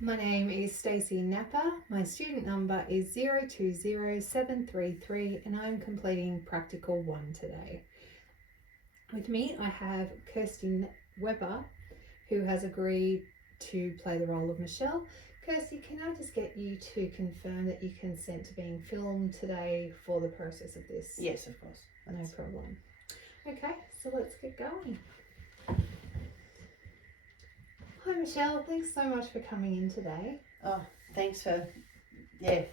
My name is Stacey Napper. My student number is 020733 and I'm completing Practical 1 today. With me I have Kirsten Weber, who has agreed to play the role of Michelle. Kirsty, can I just get you to confirm that you consent to being filmed today for the process of this? Yes, of course. No problem. Okay, so let's get going. Hi Michelle, thanks so much for coming in today. Oh, thanks for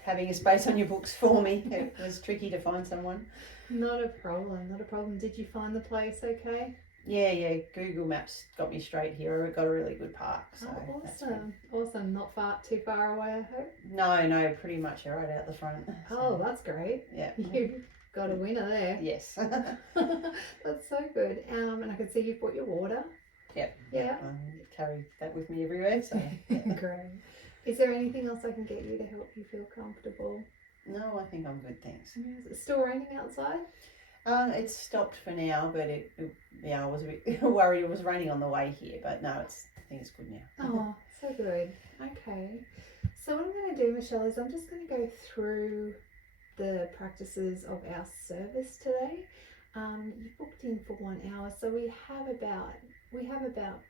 having a space on your books for me. It was tricky to find someone. Not a problem, not a problem. Did you find the place okay? Yeah. Google Maps got me straight here. I got a really good park. So Awesome. Not too far away, I hope? No, pretty much right out the front. Oh, that's great. Yeah. You got a winner there. Yes. That's so good. And I can see you've brought your water. Yep. Yeah. I carry that with me everywhere. So Great. Is there anything else I can get you to help you feel comfortable? No, I think I'm good, thanks. Is it still raining outside? It's stopped for now, but I was a bit worried it was raining on the way here, but no, I think it's good now. Oh, so good. Okay. So what I'm going to do, Michelle, is I'm just going to go through the practices of our service today. You booked in for 1 hour, so we have about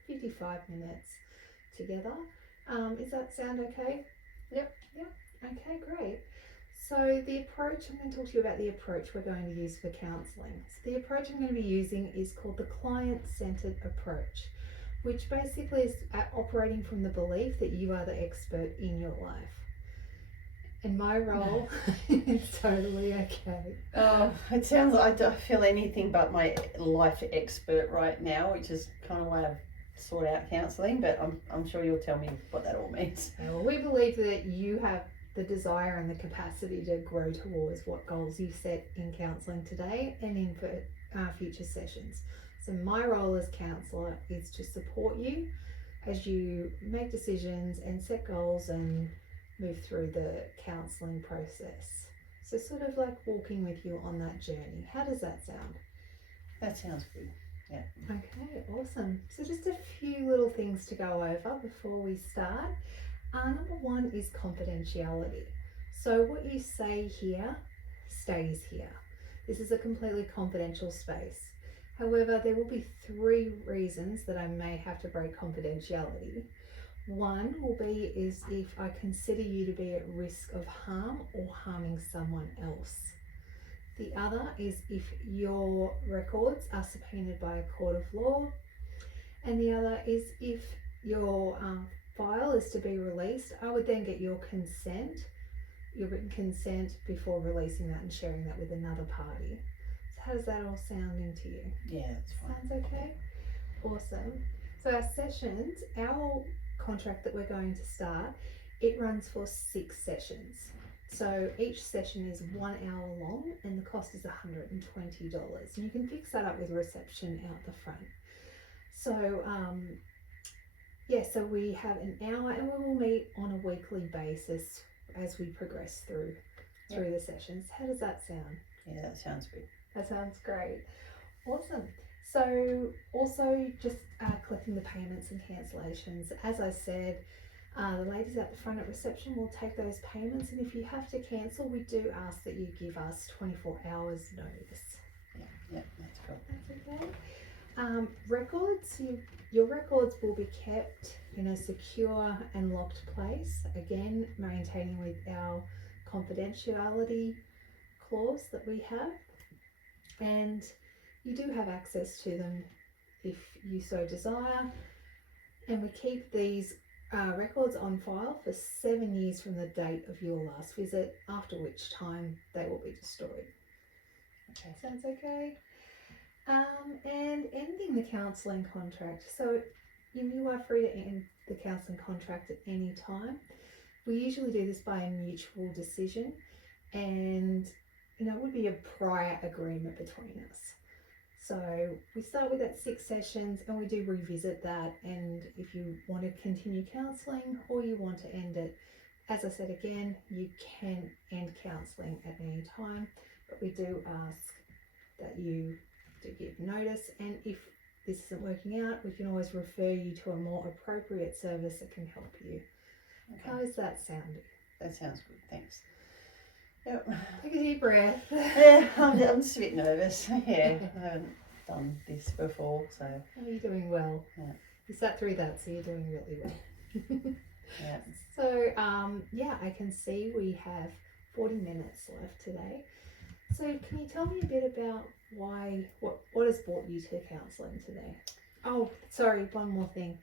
55 minutes together. Does that sound okay? Yep. Okay, great. So the approach, I'm going to talk to you about the approach we're going to use for counselling. So the approach I'm going to be using is called the client-centred approach, which basically is operating from the belief that you are the expert in your life. And my role is totally okay. Oh, it sounds like I don't feel anything but my life expert right now, which is kind of why I've sought out counselling, but I'm sure you'll tell me what that all means. Well, we believe that you have the desire and the capacity to grow towards what goals you've set in counselling today and in for future sessions. So my role as counsellor is to support you as you make decisions and set goals and move through the counselling process. So sort of like walking with you on that journey. How does that sound? That sounds good. Yeah. Okay, awesome. So just a few little things to go over before we start. Number one is confidentiality. So what you say here stays here. This is a completely confidential space. However, there will be 3 reasons that I may have to break confidentiality. One will be is if I consider you to be at risk of harm or harming someone else. The other is if your records are subpoenaed by a court of law. And the other is if your file is to be released, I would then get your consent, your written consent, before releasing that and sharing that with another party. So how does that all sound to you? Yeah, that's fine. Sounds okay? Awesome. So our sessions, our contract that we're going to start, it runs for 6 sessions. So each session is 1 hour long and the cost is $120. And you can fix that up with reception out the front. So so we have an hour and we will meet on a weekly basis as we progress through the sessions. How does that sound? Yeah, that sounds good. That sounds great. Awesome. So also just collecting the payments and cancellations. As I said, the ladies at the front at reception will take those payments, and if you have to cancel, we do ask that you give us 24 hours notice. Yeah, that's cool. That's okay. Records, your records will be kept in a secure and locked place, again maintaining with our confidentiality clause that we have, and you do have access to them if you so desire, and we keep these records on file for 7 years from the date of your last visit, after which time they will be destroyed. Okay, sounds okay? And ending the counselling contract. So you are free to end the counselling contract at any time. We usually do this by a mutual decision, and it would be a prior agreement between us. So we start with that 6 sessions and we do revisit that, and if you want to continue counselling or you want to end it, as I said again, you can end counselling at any time, but we do ask that you do give notice, and if this isn't working out, we can always refer you to a more appropriate service that can help you How is that sounding? That sounds good, thanks. Yep. Take a deep breath. Yeah, I'm just a bit nervous. Yeah, I haven't done this before, so. Oh, you're doing well. Yeah. You sat through that, so you're doing really well. Yeah. So, yeah, I can see we have 40 minutes left today. So, can you tell me a bit about what has brought you to counselling today? Oh, sorry, one more thing.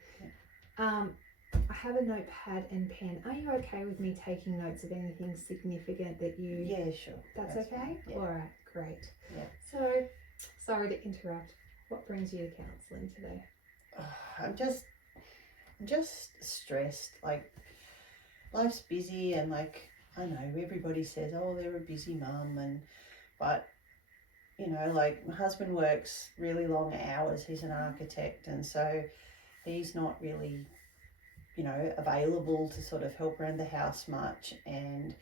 I have a notepad and pen. Are you okay with me taking notes of anything significant that you... Yeah, sure. That's okay? Yeah. All right, great. Yeah. So, sorry to interrupt. What brings you to counselling today? I'm just stressed. Like, life's busy, and like, I know everybody says, oh, they're a busy mum, but you know, like, my husband works really long hours. He's an architect, and so he's not really, you know, available to sort of help around the house much. And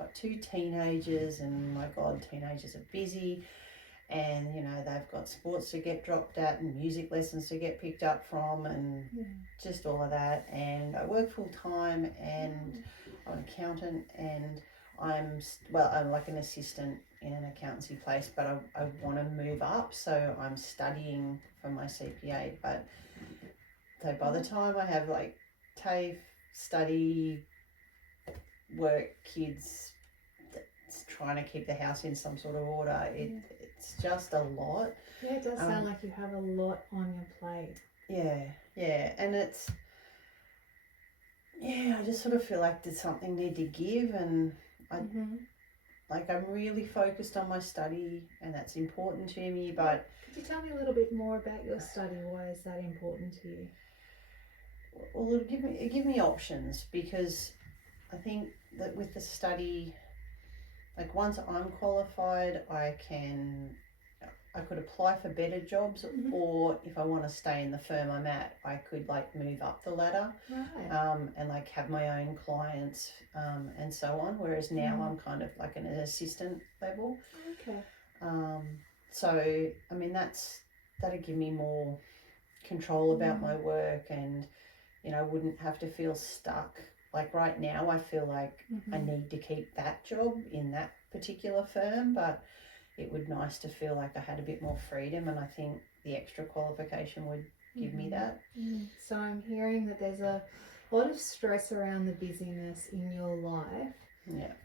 I've got 2 teenagers, and my God, teenagers are busy. And, you know, they've got sports to get dropped at and music lessons to get picked up from, and just all of that. And I work full time, and I'm an accountant, and I'm like an assistant in an accountancy place, but I want to move up, so I'm studying for my CPA. But so by the time I have like TAFE, study, work, kids, trying to keep the house in some sort of order, it's just a lot. Yeah, it does sound like you have a lot on your plate. Yeah, and I just sort of feel like there's something need to give, and I'm really focused on my study, and that's important to me. But could you tell me a little bit more about your study? Why is that important to you? Well, it'll give me options, because I think that with the study, like, once I'm qualified, I could apply for better jobs, or if I want to stay in the firm I'm at, I could like move up the ladder, and like have my own clients, and so on. Whereas now I'm kind of like an assistant level. Okay. So I mean, that'd give me more control about my work, and you know, I wouldn't have to feel stuck. Like right now, I feel like I need to keep that job in that particular firm, but it would be nice to feel like I had a bit more freedom, and I think the extra qualification would give me that. So I'm hearing that there's a lot of stress around the busyness in your life,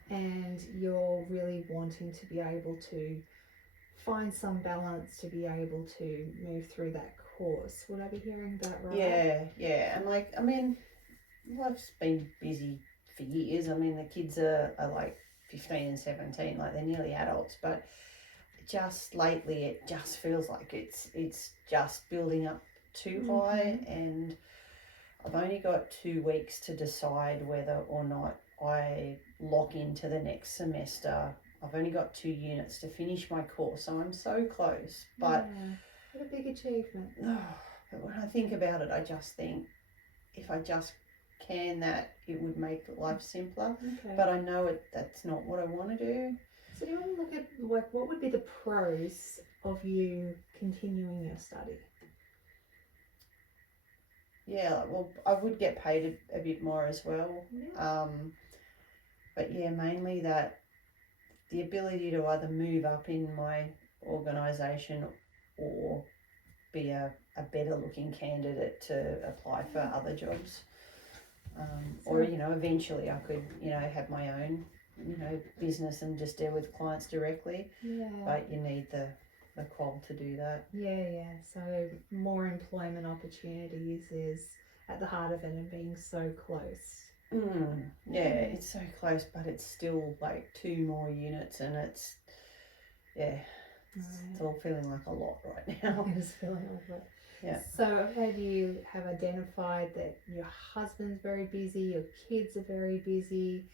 and you're really wanting to be able to find some balance to be able to move through that course. Would I be hearing that right? Yeah, and like, I mean, life's been busy for years. I mean, the kids are like 15 and 17, like they're nearly adults, but just lately it just feels like it's just building up too high, and I've only got 2 weeks to decide whether or not I lock into the next semester. I've only got 2 units to finish my course, so I'm so close. But what a big achievement. But when I think about it, I just think if I just can that, it would make life simpler. But I know that's not what I want to do. So do you want to look at like what would be the pros of you continuing your study? Yeah, well, I would get paid a bit more as well. But yeah, mainly that the ability to either move up in my organisation or be a better looking candidate to apply for other jobs. Or, you know, eventually I could, you know, have my own, you know, business and just deal with clients directly. But you need the qual to do that. So more employment opportunities is at the heart of it, and being so close. It's so close, but it's still like 2 more units, and it's all feeling like a lot right now. It is feeling like a lot. So I've heard you have identified that your husband's very busy, your kids are very busy.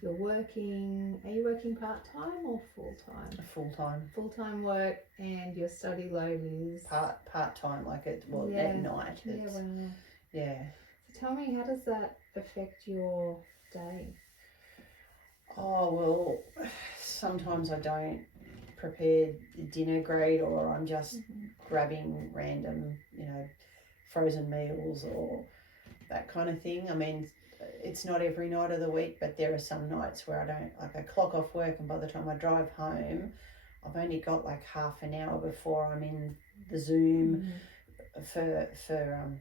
You're working. Are you working part-time or full-time? Full-time. Full-time work, and your study load is part-time, like at night. So tell me, how does that affect your day? Oh, well, sometimes I don't prepare dinner great, or I'm just grabbing random, you know, frozen meals or that kind of thing. I mean, it's not every night of the week, but there are some nights where I don't, like I clock off work and by the time I drive home, I've only got like half an hour before I'm in the Zoom for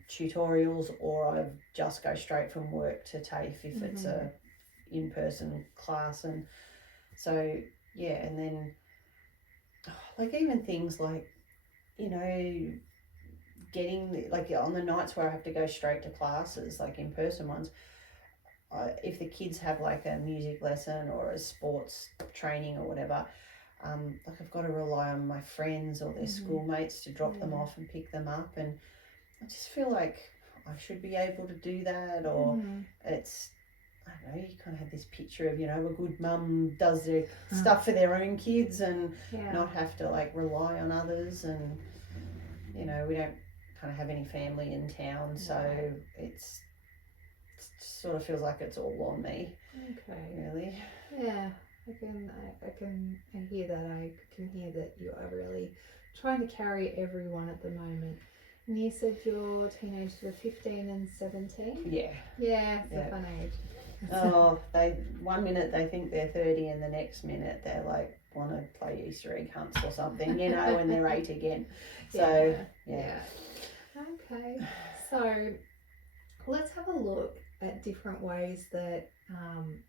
tutorials, or I just go straight from work to TAFE if it's a in-person class. And so yeah, and then like even things like, you know, getting like on the nights where I have to go straight to classes, like in-person ones, if the kids have like a music lesson or a sports training or whatever, like I've got to rely on my friends or their schoolmates to drop them off and pick them up, and I just feel like I should be able to do that. Or it's, I don't know, you kind of have this picture of, you know, a good mum does their stuff for their own kids and not have to like rely on others. And you know, we don't kind of have any family in town, so it sort of feels like it's all on me. Okay. Really. Yeah, I can hear that. I can hear that you are really trying to carry everyone at the moment. And you said your teenagers were 15 and 17? Yeah. Yeah, it's a fun age. Oh, they 1 minute they think they're 30 and the next minute they're like want to play Easter egg hunts or something, you know, and they're 8 again. So, yeah. Okay, so let's have a look at different ways that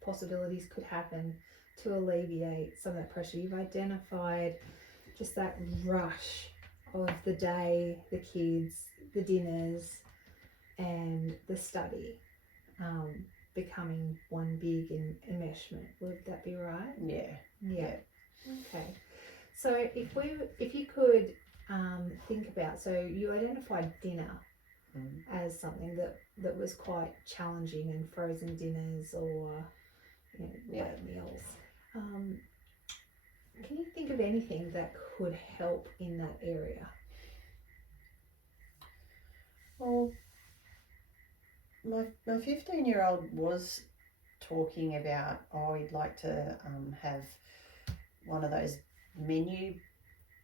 possibilities could happen to alleviate some of that pressure. You've identified just that rush of the day, the kids, the dinners, and the study becoming one big enmeshment. Would that be right? Yeah. Okay. So if you could think about, so you identified dinner as something that was quite challenging, and frozen dinners or late meals. Can you think of anything that could help in that area? Well, my 15-year-old was talking about, he'd like to have one of those menu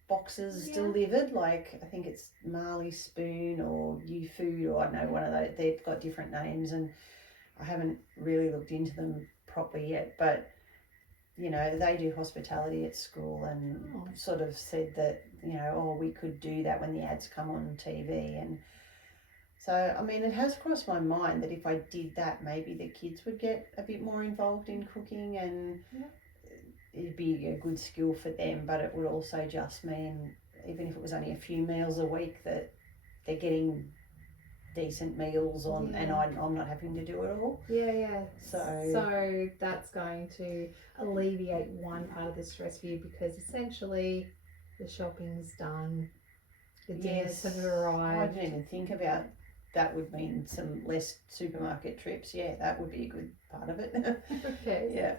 boxes delivered, like I think it's Marley Spoon or You Food, or I don't know, one of those. They've got different names and I haven't really looked into them properly yet, but you know, they do hospitality at school and sort of said that, you know, we could do that when the ads come on TV. And so, I mean, it has crossed my mind that if I did that, maybe the kids would get a bit more involved in cooking, and it'd be a good skill for them, but it would also just mean, even if it was only a few meals a week, that they're getting decent meals on, and I'm not having to do it all. So that's going to alleviate one part of the stress for you, because essentially the shopping's done, the dinners have arrived. I didn't even think about that. Would mean some less supermarket trips. Yeah, that would be a good part of it. Okay. Yeah.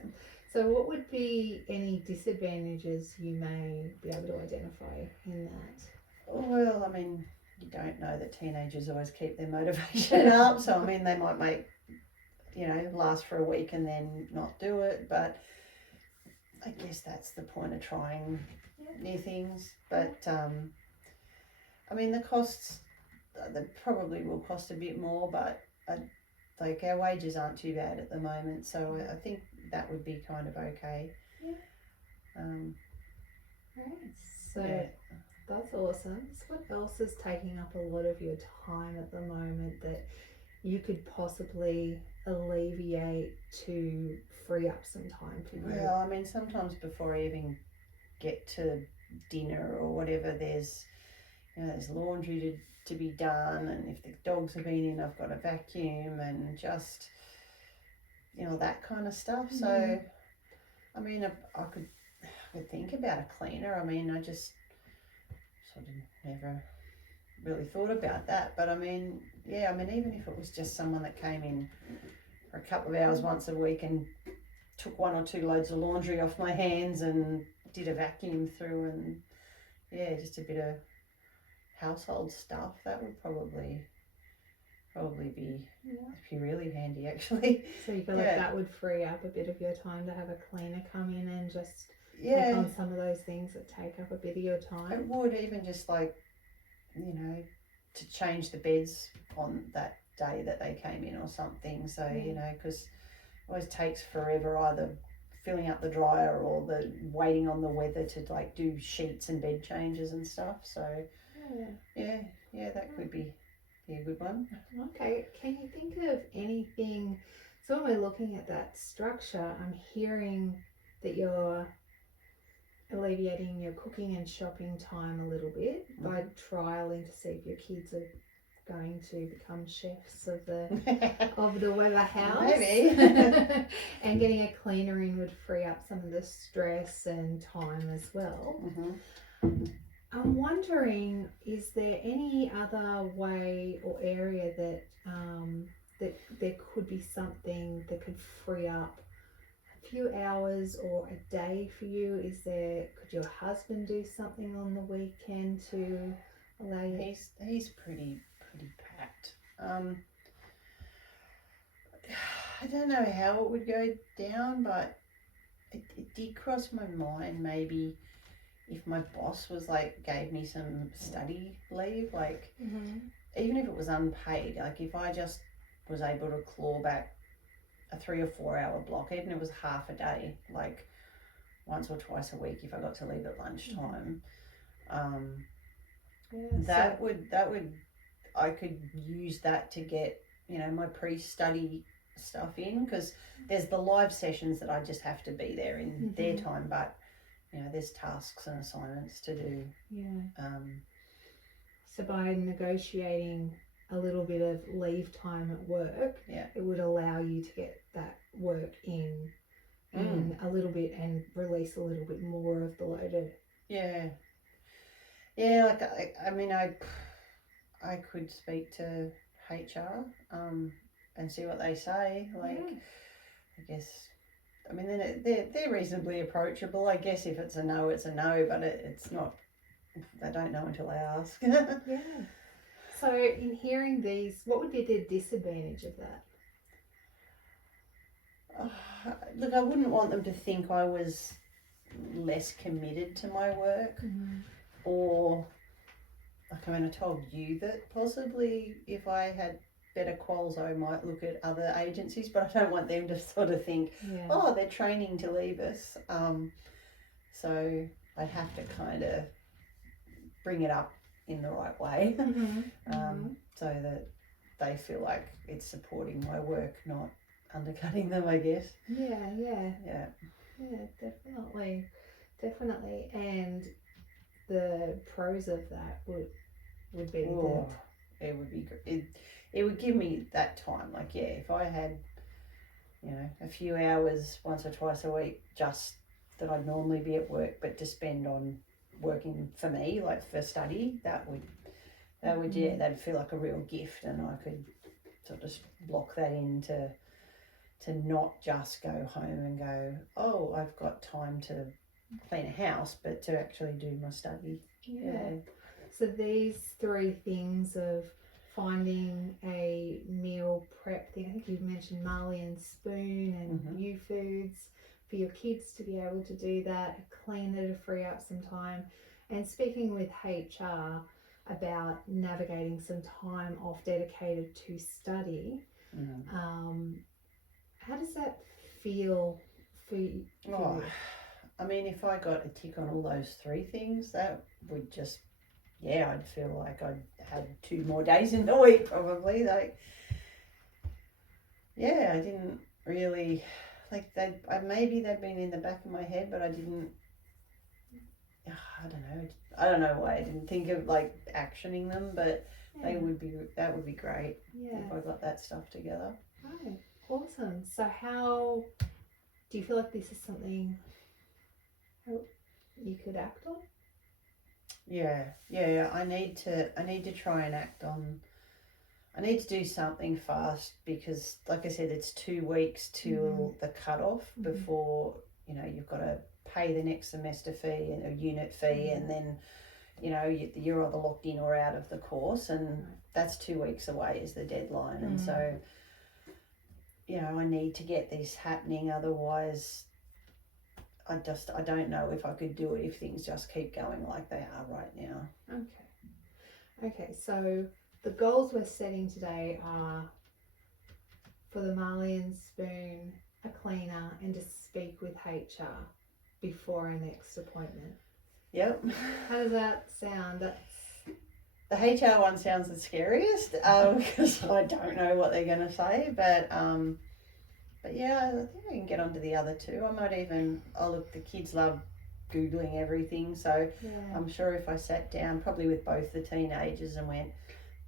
So what would be any disadvantages you may be able to identify in that? Well, I mean, you don't know that teenagers always keep their motivation up. So, I mean, they might make, you know, last for a week and then not do it. But I guess that's the point of trying new things. But, I mean, the costs, they probably will cost a bit more, but like our wages aren't too bad at the moment. So I think that would be kind of okay. So that's awesome. So what else is taking up a lot of your time at the moment that you could possibly alleviate to free up some time for you? Well, I mean, sometimes before I even get to dinner or whatever, there's laundry to be done, and if the dogs have been in, I've got to vacuum, and just, you know, that kind of stuff. So, I mean, I could think about a cleaner. I mean, I just sort of never really thought about that. But I mean, even if it was just someone that came in for a couple of hours once a week and took 1 or 2 loads of laundry off my hands and did a vacuum through, and just a bit of household stuff, that would probably be really handy, actually. So you feel like that would free up a bit of your time to have a cleaner come in and just take on some of those things that take up a bit of your time? It would, even just like, you know, to change the beds on that day that they came in or something. So, Yeah. you know, because it always takes forever either filling up the dryer or the waiting on the weather to like do sheets and bed changes and stuff. So, yeah, that could be a good one. Okay, can you think of anything? So when we're looking at that structure, I'm hearing that you're alleviating your cooking and shopping time a little bit by trialing to see if your kids are going to become chefs of the Weber house. Maybe. And getting a cleaner in would free up some of the stress and time as well. I'm wondering, is there any other way or area that that there could be something that could free up a few hours or a day for you? Could your husband do something on the weekend to allow you? He's pretty packed. I don't know how it would go down, but it did cross my mind maybe if my boss was like gave me some study leave, like even if it was unpaid, like if I just was able to claw back a 3 or 4 hour block, even if it was half a day, like once or twice a week, if I got to leave at lunchtime, that would I could use that to get, you know, my pre-study stuff in, because there's the live sessions that I just have to be there in their time, but you know, there's tasks and assignments to do. So by negotiating a little bit of leave time at work, it would allow you to get that work in a little bit and release a little bit more of the load. Like I mean, I could speak to HR and see what they say. Like, I guess, I mean, they're reasonably approachable. I guess if it's a no, it's a no, but it's not. They don't know until I ask. So in hearing these, what would be the disadvantage of that? Look, I wouldn't want them to think I was less committed to my work, or like, I mean, I told you that possibly if I had better quals, I might look at other agencies, but I don't want them to sort of think, oh, they're training to leave us. So I'd have to kind of bring it up in the right way, so that they feel like it's supporting my work, not undercutting them, I guess. Yeah, definitely. And the pros of that would be that it would be it would give me that time. Like, if I had, you know, a few hours once or twice a week just that I'd normally be at work, but to spend on working for me, like for study, that would that'd feel like a real gift, and I could sort of block that in to not just go home and go, oh, I've got time to clean a house, but to actually do my study. So these three things of finding a meal prep thing, I think you've mentioned Marley and Spoon and new foods for your kids to be able to do that, a cleaner to free up some time, and speaking with HR about navigating some time off dedicated to study. How does that feel for you? I mean, if I got a tick on all those three things, that would just, I'd feel like I'd had 2 more days in the week probably. Like, I didn't really, like, maybe they'd been in the back of my head, but I didn't, I don't know why I didn't think of like actioning them, but that would be great if I got that stuff together. Right. Awesome. So how do you feel like this is something you could act on? I need to try and act on. I need to do something fast, because like I said, it's 2 weeks till the cutoff before, you know, you've got to pay the next semester fee and a unit fee, and then, you know, you're either locked in or out of the course, and that's 2 weeks away is the deadline. And so, you know, I need to get this happening, otherwise I don't know if I could do it if things just keep going like they are right now. Okay, so the goals we're setting today are for the Marley and Spoon, a cleaner, and to speak with HR before our next appointment. Yep. How does that sound? The HR one sounds the scariest because I don't know what they're going to say, but yeah, I think I can get onto the other two. I might even, look, the kids love Googling everything, so yeah. I'm sure if I sat down probably with both the teenagers and went,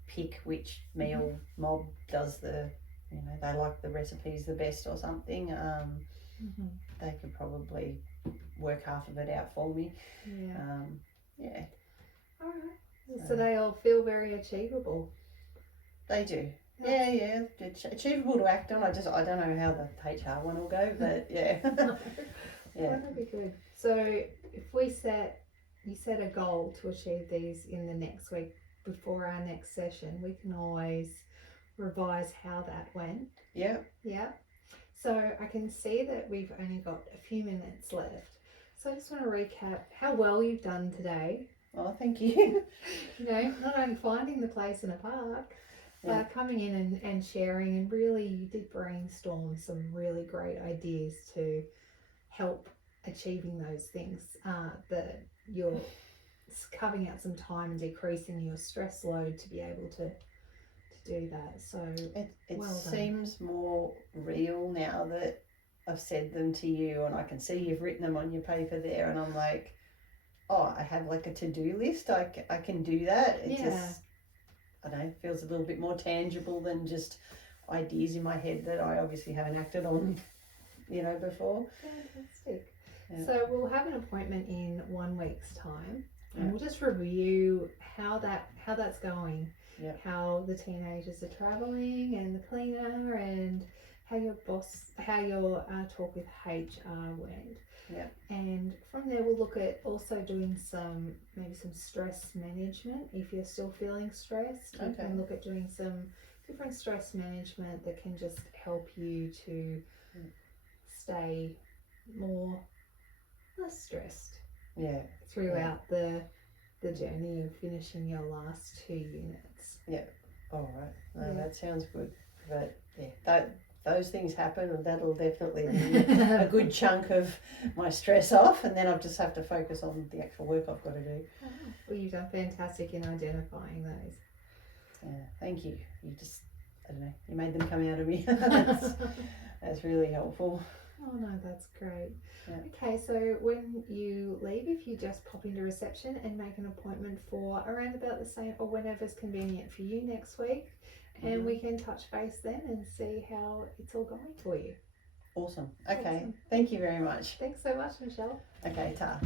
pick which meal mob does the, they like the recipes the best or something, they could probably work half of it out for me. Yeah. Yeah. All right. So they all feel very achievable. They do. Yeah. It's achievable to act on. I don't know how the HR one will go, but yeah. Yeah. That'll be good. So if you set a goal to achieve these in the next week before our next session, we can always revise how that went. Yeah. Yeah. So I can see that we've only got a few minutes left. So I just want to recap how well you've done today. Oh, thank you. Not only finding the place in a park, but coming in and sharing, and really you did brainstorm some really great ideas to help achieving those things, that you're carving out some time and decreasing your stress load to be able to do that. So it well done. Seems more real now that I've said them to you, and I can see you've written them on your paper there, and I'm like, oh, I have like a to-do list. I can do that. It just, I don't know, feels a little bit more tangible than just ideas in my head that I obviously haven't acted on, before. Fantastic. Yeah. So we'll have an appointment in 1 week's time, and we'll just review how that's going, how the teenagers are travelling, and the cleaner, and how your talk with HR went. Yeah. And from there we'll look at also doing some stress management. If you're still feeling stressed, you can look at doing some different stress management that can just help you to stay less stressed. Yeah. Throughout the journey of finishing your last 2 units. Yeah. All right. No, that sounds good. But yeah, those things happen, and that'll definitely be a good chunk of my stress off, and then I'll just have to focus on the actual work I've got to do. Well, you've done fantastic in identifying those. Yeah, thank you. You just, I don't know, you made them come out of me. That's really helpful. Oh no, that's great. Yeah. Okay, so when you leave, if you just pop into reception and make an appointment for around about the same or whenever's convenient for you next week, and we can touch base then and see how it's all going for you. Awesome. Okay. Awesome. Thank you very much. Thanks so much, Michelle. Okay, ta.